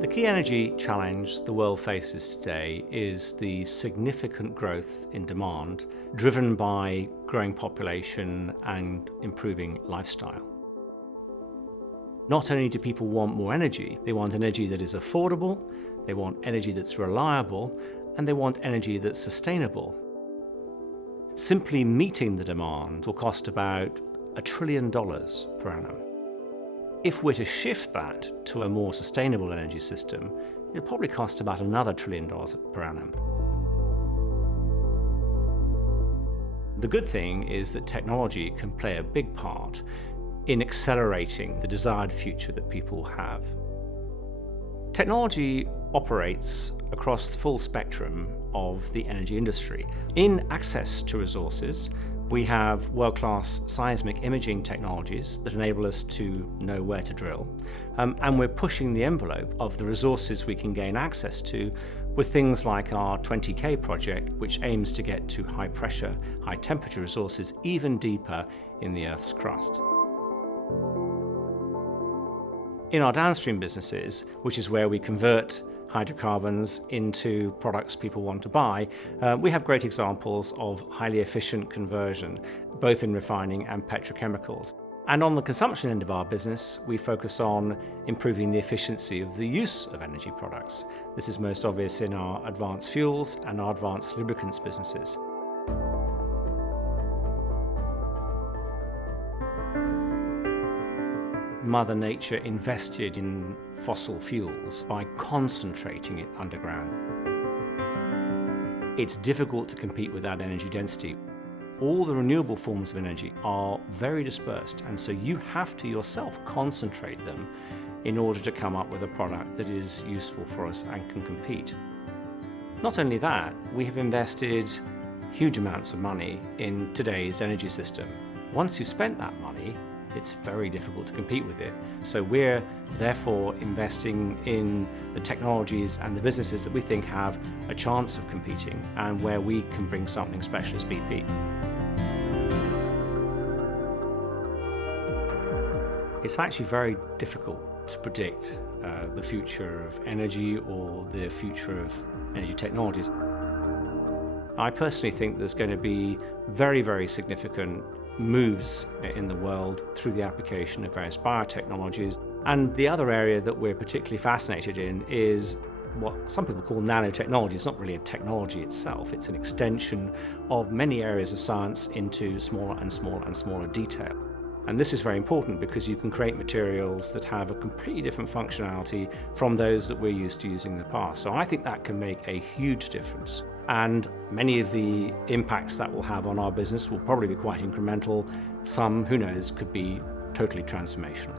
The key energy challenge the world faces today is the significant growth in demand driven by growing population and improving lifestyle. Not only do people want more energy, they want energy that is affordable, they want energy that's reliable, and they want energy that's sustainable. Simply meeting the demand will cost about $1 trillion per annum. If we're to shift that to a more sustainable energy system, it'll probably cost about another $1 trillion per annum. The good thing is that technology can play a big part in accelerating the desired future that people have. Technology operates across the full spectrum of the energy industry. In access to resources, we have world-class seismic imaging technologies that enable us to know where to drill. And we're pushing the envelope of the resources we can gain access to with things like our 20K project, which aims to get to high pressure, high temperature resources even deeper in the Earth's crust. In our downstream businesses, which is where we convert hydrocarbons into products people want to buy, we have great examples of highly efficient conversion, both in refining and petrochemicals. And on the consumption end of our business, we focus on improving the efficiency of the use of energy products. This is most obvious in our advanced fuels and our advanced lubricants businesses. Mother Nature invested in fossil fuels by concentrating it underground. It's difficult to compete with that energy density. All the renewable forms of energy are very dispersed, and so you have to yourself concentrate them in order to come up with a product that is useful for us and can compete. Not only that, we have invested huge amounts of money in today's energy system. Once you've spent that money, it's very difficult to compete with it. So we're therefore investing in the technologies and the businesses that we think have a chance of competing and where we can bring something special as BP. It's actually very difficult to predict the future of energy or the future of energy technologies. I personally think there's going to be very, very significant moves in the world through the application of various biotechnologies. And the other area that we're particularly fascinated in is what some people call nanotechnology. It's not really a technology itself, it's an extension of many areas of science into smaller and smaller and smaller detail. And this is very important because you can create materials that have a completely different functionality from those that we're used to using in the past. So I think that can make a huge difference. And many of the impacts that will have on our business will probably be quite incremental. Some, who knows, could be totally transformational.